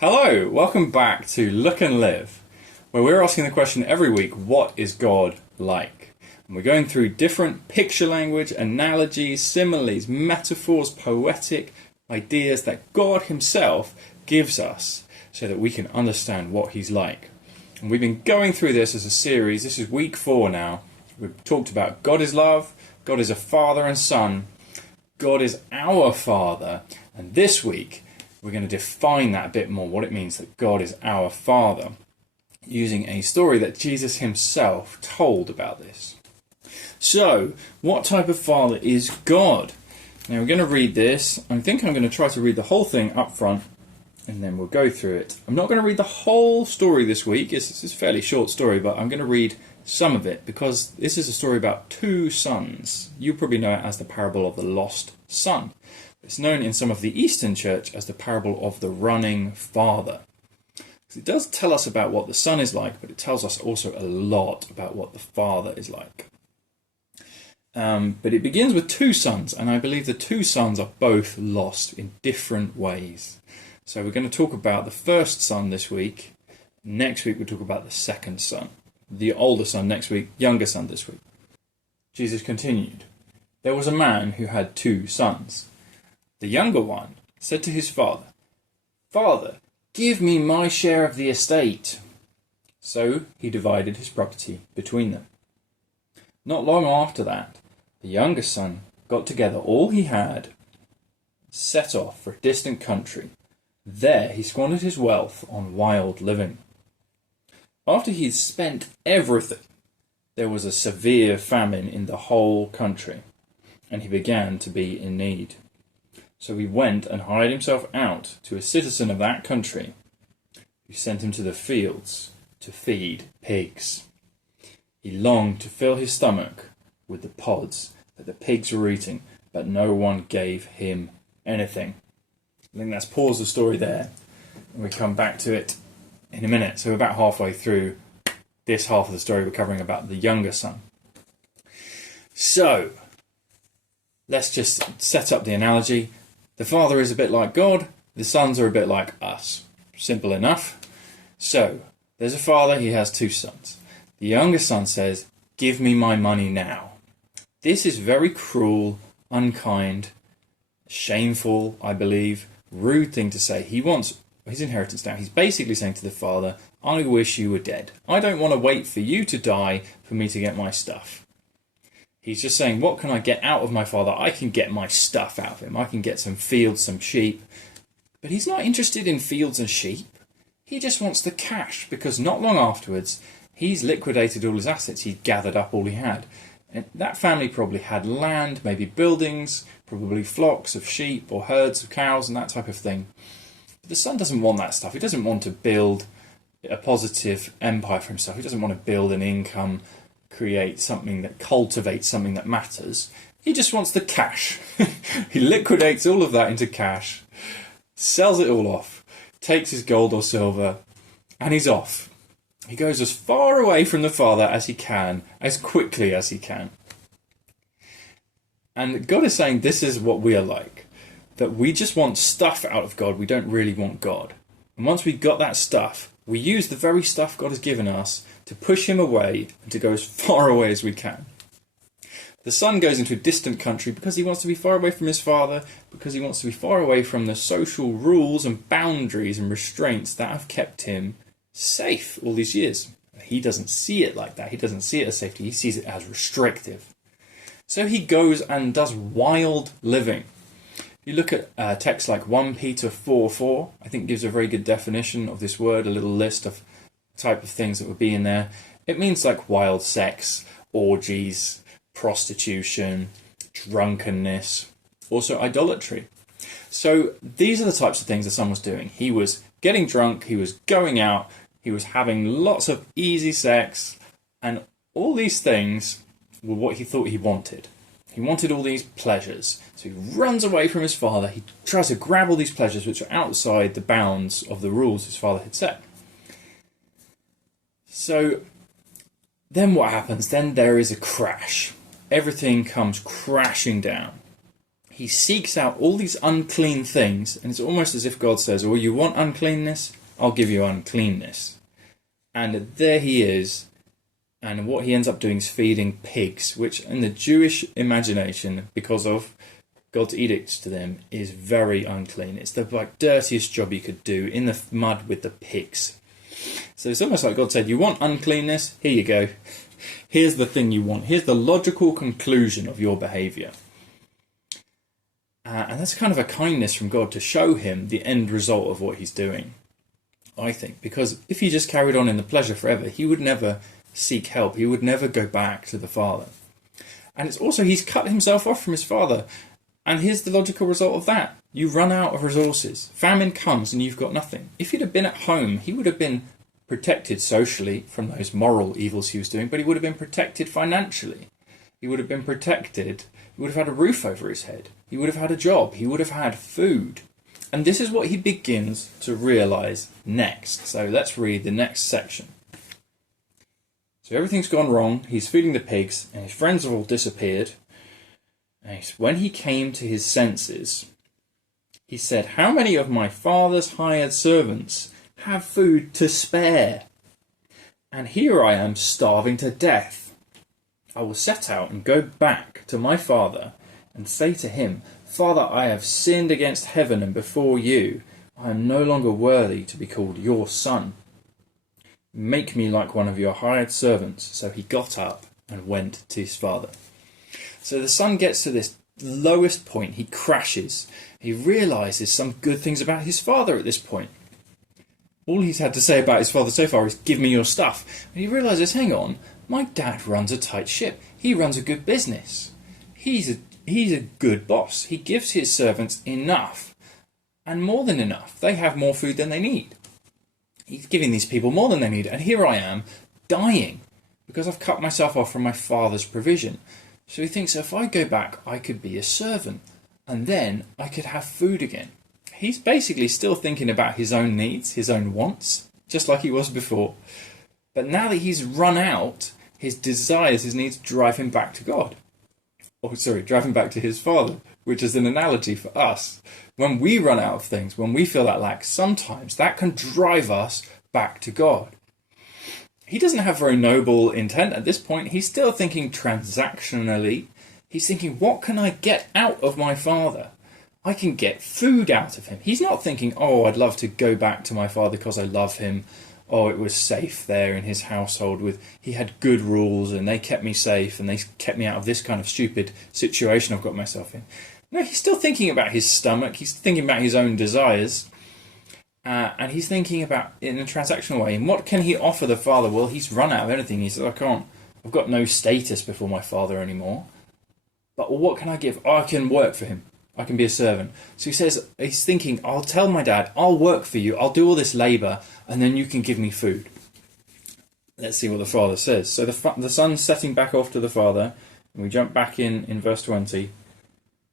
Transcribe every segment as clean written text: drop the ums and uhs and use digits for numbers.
Hello, welcome back to Look and Live, where we're asking the question every week, what is God like? And we're going through different picture language, analogies, similes, metaphors, poetic ideas that God himself gives us so that we can understand what he's like. And we've been going through this as a series. This is week 4 now. We've talked about God is love, God is a father and son, God is our Father, and this week we're going to define that a bit more, what it means that God is our Father, using a story that Jesus himself told about this. So, what type of Father is God? Now we're going to read this. I think I'm going to try to read the whole thing up front, and then we'll go through it. I'm not going to read the whole story this week. It's a fairly short story, but I'm going to read some of it, because this is a story about two sons. You probably know it as the parable of the lost son. It's known in some of the Eastern Church as the parable of the running father. It does tell us about what the son is like, but it tells us also a lot about what the father is like. But it begins with two sons, and I believe the two sons are both lost in different ways. So we're going to talk about the first son this week. Next week we'll talk about the second son. The older son next week, younger son this week. Jesus continued, "There was a man who had two sons. The younger one said to his father, 'Father, give me my share of the estate.' So he divided his property between them. Not long after that, the younger son got together all he had, set off for a distant country. There he squandered his wealth on wild living. After he had spent everything, there was a severe famine in the whole country, and he began to be in need. So he went and hired himself out to a citizen of that country, who sent him to the fields to feed pigs. He longed to fill his stomach with the pods that the pigs were eating, but no one gave him anything." I think let's pause the story there, and we come back to it in a minute. So we're about halfway through this half of the story. We're covering about the younger son. So let's just set up the analogy. The father is a bit like God, the sons are a bit like us. Simple enough. So, there's a father, he has two sons. The younger son says, "Give me my money now." This is very cruel, unkind, shameful, I believe, rude thing to say. He wants his inheritance now. He's basically saying to the father, "I wish you were dead. I don't want to wait for you to die for me to get my stuff." He's just saying, what can I get out of my father? I can get my stuff out of him. I can get some fields, some sheep. But he's not interested in fields and sheep. He just wants the cash, because not long afterwards, he's liquidated all his assets. He'd gathered up all he had. And that family probably had land, maybe buildings, probably flocks of sheep or herds of cows and that type of thing. But the son doesn't want that stuff. He doesn't want to build a positive empire for himself. He doesn't want to build an income, create something that cultivates something that matters. He just wants the cash. He liquidates all of that into cash, sells it all off, takes his gold or silver, and he's off. He goes as far away from the father as he can, as quickly as he can. And God is saying this is what we are like, that we just want stuff out of God. We don't really want God. And once we got that stuff, we use the very stuff God has given us to push him away and to go as far away as we can. The son goes into a distant country because he wants to be far away from his father, because he wants to be far away from the social rules and boundaries and restraints that have kept him safe all these years. He doesn't see it like that. He doesn't see it as safety. He sees it as restrictive. So he goes and does wild living. You look at texts like 1 Peter 4:4, I think gives a very good definition of this word, a little list of type of things that would be in there. It means like wild sex, orgies, prostitution, drunkenness, also idolatry. So these are the types of things the son was doing. He was getting drunk, he was going out, he was having lots of easy sex, and all these things were what he thought he wanted. He wanted all these pleasures. So he runs away from his father. He tries to grab all these pleasures which are outside the bounds of the rules his father had set. So then what happens? Then there is a crash. Everything comes crashing down. he seeks out all these unclean things, and it's almost as if God says, "Oh, you want uncleanness? I'll give you uncleanness." And there he is, and what he ends up doing is feeding pigs, which in the Jewish imagination, because of God's edicts to them, is very unclean. It's the dirtiest job you could do, in the mud with the pigs. So it's almost like God said, "You want uncleanness? Here you go. Here's the thing you want. Here's the logical conclusion of your behaviour." And that's kind of a kindness from God to show him the end result of what he's doing, I think. Because if he just carried on in the pleasure forever, he would never seek help. He would never go back to the Father. And it's also, he's cut himself off from his Father. And here's the logical result of that. You run out of resources. Famine comes and you've got nothing. If he'd have been at home, he would have been protected socially from those moral evils he was doing, but he would have been protected financially. He would have been protected. He would have had a roof over his head. He would have had a job. He would have had food. And this is what he begins to realise next. So let's read the next section. So everything's gone wrong. He's feeding the pigs and his friends have all disappeared. And when he came to his senses, he said, "How many of my father's hired servants have food to spare? And here I am starving to death. I will set out and go back to my father and say to him, 'Father, I have sinned against heaven and before you. I am no longer worthy to be called your son. Make me like one of your hired servants.' So he got up and went to his father." So the son gets to this lowest point. He crashes. He realises some good things about his father at this point. All he's had to say about his father so far is, "Give me your stuff." And he realises, hang on, my dad runs a tight ship. He runs a good business. He's a good boss. He gives his servants enough, and more than enough. They have more food than they need. He's giving these people more than they need, and here I am, dying, because I've cut myself off from my father's provision. So he thinks, if I go back, I could be a servant, and then I could have food again. He's basically still thinking about his own needs, his own wants, just like he was before. But now that he's run out, his desires, his needs drive him back to God. Drive him back to his Father, which is an analogy for us. When we run out of things, when we feel that lack, sometimes that can drive us back to God. He doesn't have very noble intent at this point. He's still thinking transactionally. He's thinking, what can I get out of my father? I can get food out of him. He's not thinking, oh, I'd love to go back to my father because I love him. Oh, it was safe there in his household. He had good rules and they kept me safe and they kept me out of this kind of stupid situation I've got myself in. No, he's still thinking about his stomach. He's thinking about his own desires. And he's thinking about it in a transactional way. And what can he offer the father? Well, he's run out of anything. He says, I've got no status before my father anymore. But what can I give? Oh, I can work for him. I can be a servant. So he's thinking, I'll tell my dad, I'll work for you. I'll do all this labour and then you can give me food. Let's see what the father says. So the son's setting back off to the father. And we jump back in verse 20.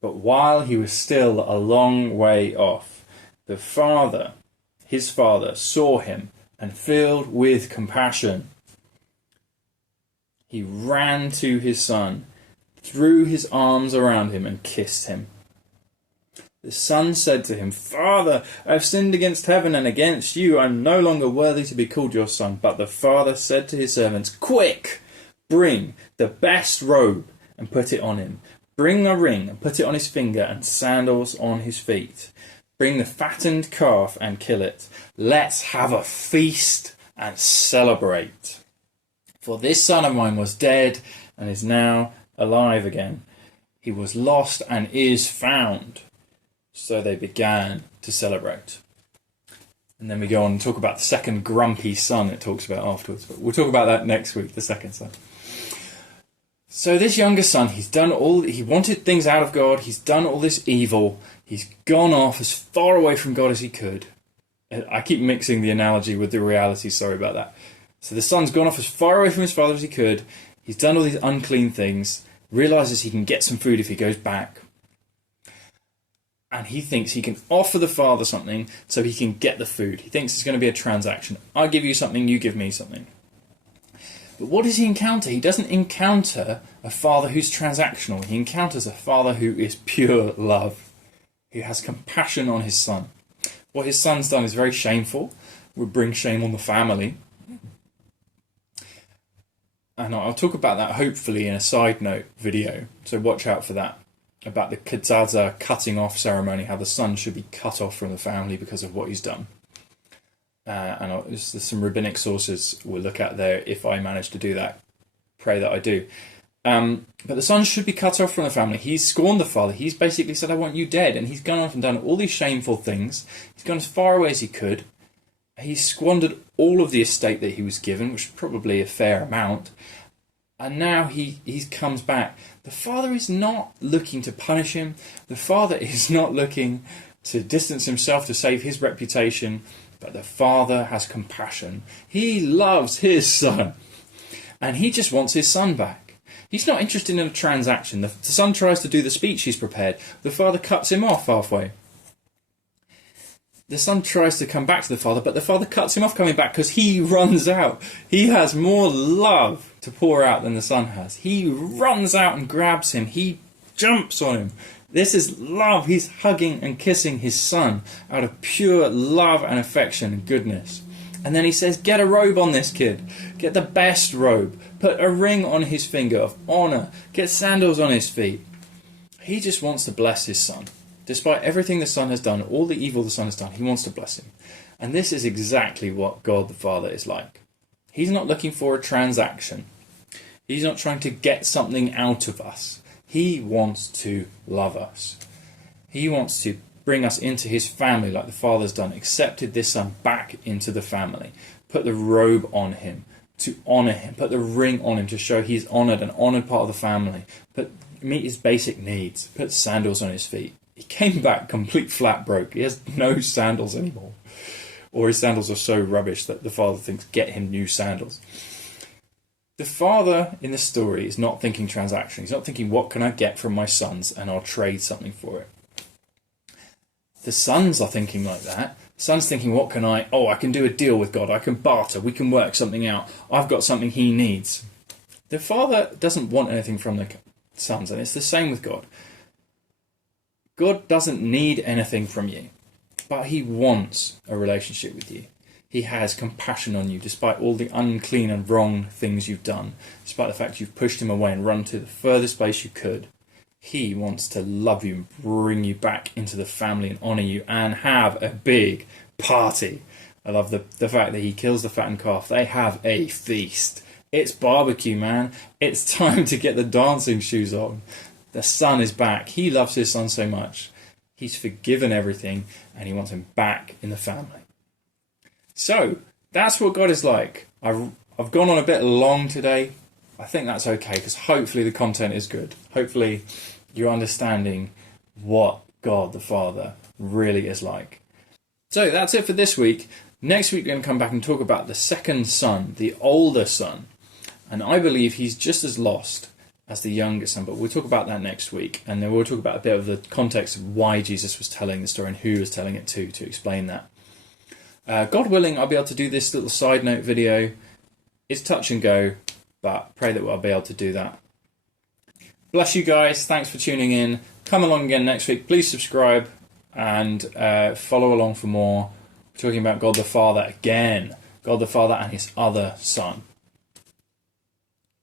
But while he was still a long way off, his father saw him and filled with compassion. He ran to his son, threw his arms around him and kissed him. The son said to him, "Father, I have sinned against heaven and against you. I am no longer worthy to be called your son." But the father said to his servants, "Quick, bring the best robe and put it on him. Bring a ring and put it on his finger and sandals on his feet. Bring the fattened calf and kill it. Let's have a feast and celebrate. For this son of mine was dead and is now alive again. He was lost and is found." So they began to celebrate. And then we go on and talk about the second grumpy son it talks about afterwards. But we'll talk about that next week, the second son. So this younger son, he wanted things out of God. He's done all this evil. He's gone off as far away from God as he could. I keep mixing the analogy with the reality, sorry about that. So the son's gone off as far away from his father as he could. He's done all these unclean things, realises he can get some food if he goes back. And he thinks he can offer the father something so he can get the food. He thinks it's going to be a transaction. I'll give you something, you give me something. But what does he encounter? He doesn't encounter a father who's transactional. He encounters a father who is pure love, who has compassion on his son. What his son's done is very shameful, would bring shame on the family. And I'll talk about that hopefully in a side note video, so watch out for that, about the Kedzaza cutting off ceremony, how the son should be cut off from the family because of what he's done. And there's some rabbinic sources we'll look at there if I manage to do that. Pray that I do. But the son should be cut off from the family. He's scorned the father. He's basically said, I want you dead. And he's gone off and done all these shameful things. He's gone as far away as he could. He's squandered all of the estate that he was given, which is probably a fair amount. And now he comes back. The father is not looking to punish him. The father is not looking to distance himself to save his reputation. But the father has compassion. He loves his son. And he just wants his son back. He's not interested in a transaction. The son tries to do the speech he's prepared. The father cuts him off halfway. The son tries to come back to the father, but the father cuts him off coming back because he runs out. He has more love to pour out than the son has. He runs out and grabs him. He jumps on him. This is love. He's hugging and kissing his son out of pure love and affection and goodness. And then he says, get a robe on this kid. Get the best robe. Put a ring on his finger of honor. Get sandals on his feet. He just wants to bless his son. Despite everything the son has done, all the evil the son has done, he wants to bless him. And this is exactly what God the Father is like. He's not looking for a transaction. He's not trying to get something out of us. He wants to love us. He wants to bring us into his family like the Father's done, accepted this son back into the family, put the robe on him to honor him, put the ring on him to show he's honored, an honored part of the family, meet his basic needs, put sandals on his feet. He came back complete flat broke. He has no sandals anymore. Or his sandals are so rubbish that the father thinks, get him new sandals. The father in the story is not thinking transaction. He's not thinking, what can I get from my sons and I'll trade something for it. The sons are thinking like that. The son's thinking, what can I can do a deal with God. I can barter. We can work something out. I've got something he needs. The father doesn't want anything from the sons, and it's the same with God. God doesn't need anything from you, but he wants a relationship with you. He has compassion on you, despite all the unclean and wrong things you've done, despite the fact you've pushed him away and run to the furthest place you could. He wants to love you and bring you back into the family and honour you and have a big party. I love the fact that he kills the fattened calf. They have a feast. It's barbecue, man. It's time to get the dancing shoes on. The son is back. He loves his son so much. He's forgiven everything and he wants him back in the family. So, that's what God is like. I've gone on a bit long today. I think that's okay because hopefully the content is good. Hopefully you're understanding what God the Father really is like. So, that's it for this week. Next week we're going to come back and talk about the second son, the older son. And I believe he's just as lost as the younger son, but we'll talk about that next week, and then we'll talk about a bit of the context of why Jesus was telling the story and who he was telling it to explain that. God willing, I'll be able to do this little side note video. It's touch and go, but pray that I'll be able to do that. Bless you guys. Thanks for tuning in. Come along again next week. Please subscribe and follow along for more. We're talking about God the Father again. God the Father and his other son.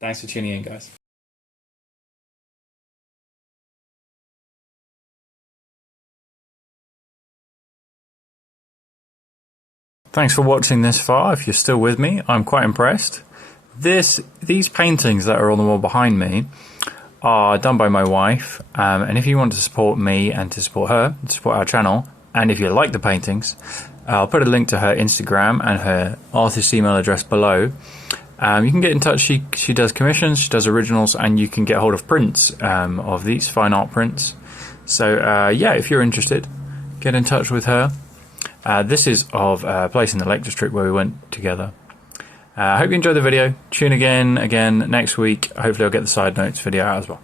Thanks for tuning in, guys. Thanks for watching this far. If you're still with me, I'm quite impressed. These paintings that are on the wall behind me are done by my wife. And if you want to support me and to support her, to support our channel, and if you like the paintings, I'll put a link to her Instagram and her artist email address below. You can get in touch. She does commissions, she does originals, and you can get hold of prints of these fine art prints. So yeah, if you're interested, get in touch with her. This is of a place in the Lake District where we went together. I hope you enjoyed the video. Tune again next week. Hopefully I'll get the side notes video out as well.